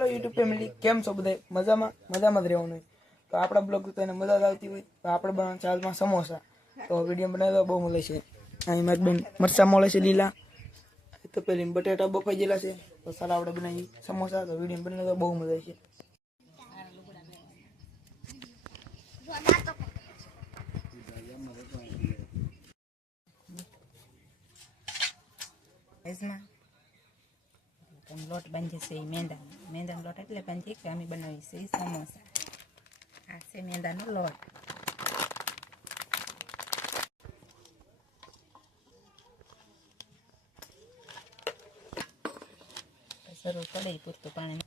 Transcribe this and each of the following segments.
Hello YouTube family કેમ છો બધા? મજામાં? મજામાં જ રહેવાનું હોય. તો આપણા બ્લોગ તો એને મજા જ આવતી હોય. તો આપણે બનાવવાનું ચાલમાં સમોસા. તો વીડિયો બનાવવા બહુ મળે છે. અહીં મારી બેન મરચાં મળે છે, લીલા. તો પેલી બટેટા બફાઈ ગયેલા છે. તો સારા આપણે બનાવી સમોસા. તો વીડિયો બનાવવા બહુ મજા છે. સાઈઝમાં તમે લોટ છે એ મેંદા મેંદાનો લોટ એટલે બાંધીએ કે અમે બનાવીએ છીએ સમોસા. આ છે મેંદાનો લોટ. જરૂર પડે પૂરતું પાણી.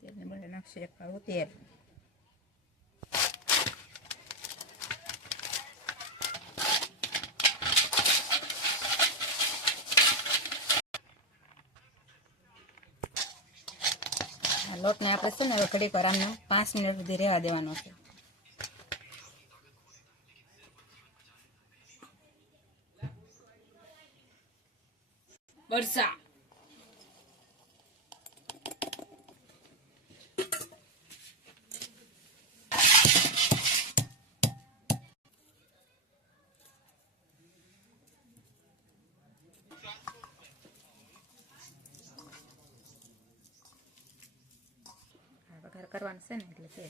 તેલને બળે નાખશે એક પાવું તેલ. લોટને આપણે છે ને હવે ઘડીક આમને પાંચ મિનિટ સુધી રહેવા દેવાનો છે. વર્ષા આ વઘાર કરવાનો છે ને એટલે છે.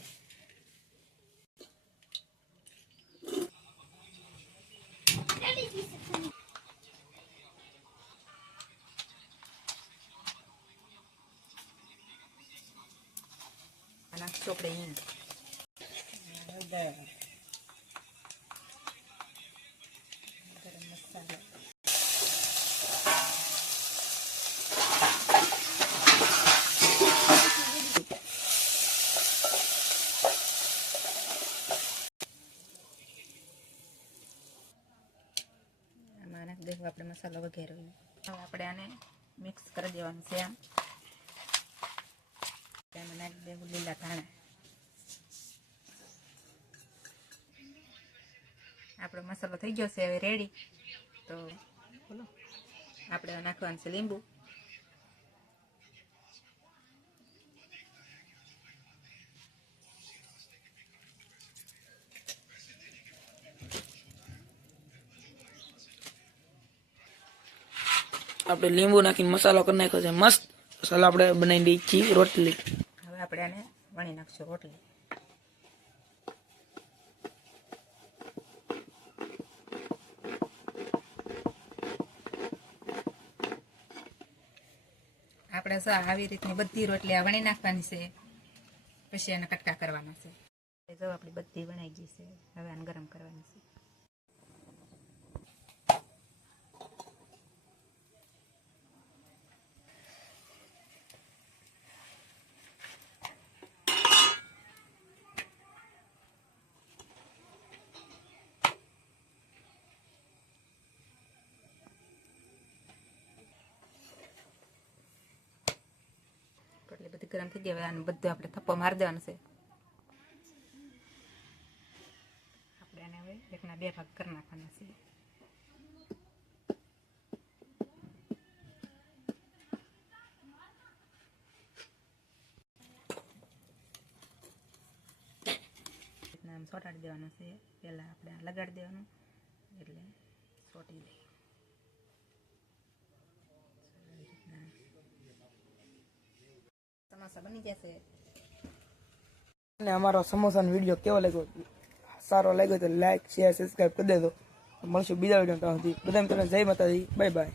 આ નાખશું આપણે હિંગ હળદર ગરમ મસાલો આમાં નાખી આપણે મસાલો વગેરે હવે આપણે આને મિક્સ કરી દેવાનું છે આમ. તેમાં નાખી દેવું લીલા ધાણા. આપણો મસાલો થઈ ગયો છે હવે રેડી તો બોલો. આપણે નાખવાનું છે લીંબુ. આપણે લીંબુ નાખીને મસાલો કરી નાખ્યો છે. મસ્ત મસાલો આપણે બનાવી દઈએ છીએ રોટલી. હવે આપણે આને વણી નાખશું રોટલી. આપણે સો આવી રીતની બધી રોટલી આ વણી નાખવાની છે, પછી એના કટકા કરવાના છે. જો આપણી બધી વણાઈ ગઈ છે, હવે આને ગરમ કરવાની છે એટલે બધી ગરમ થઈ ગયા અને બધું આપણે થપ્પો મારી દેવાનો છે. આપણે આને હવે એકના બે ભાગ કરી નાખવાના છે. આમ સોટાડી દેવાનું છે. પહેલાં આપણે લગાડી દેવાનું, એટલે સોટી દે આવી રીતના સમોસા બની જશે. અને અમારો સમોસાનો વીડિયો કેવો લાગ્યો? સારો લાગ્યો તો લાઈક શેર સબસ્ક્રાઈબ કરી દેજો. મળશું બીજા વીડિયો સુધી. બધા મિત્રો જય માતાજી. Bye bye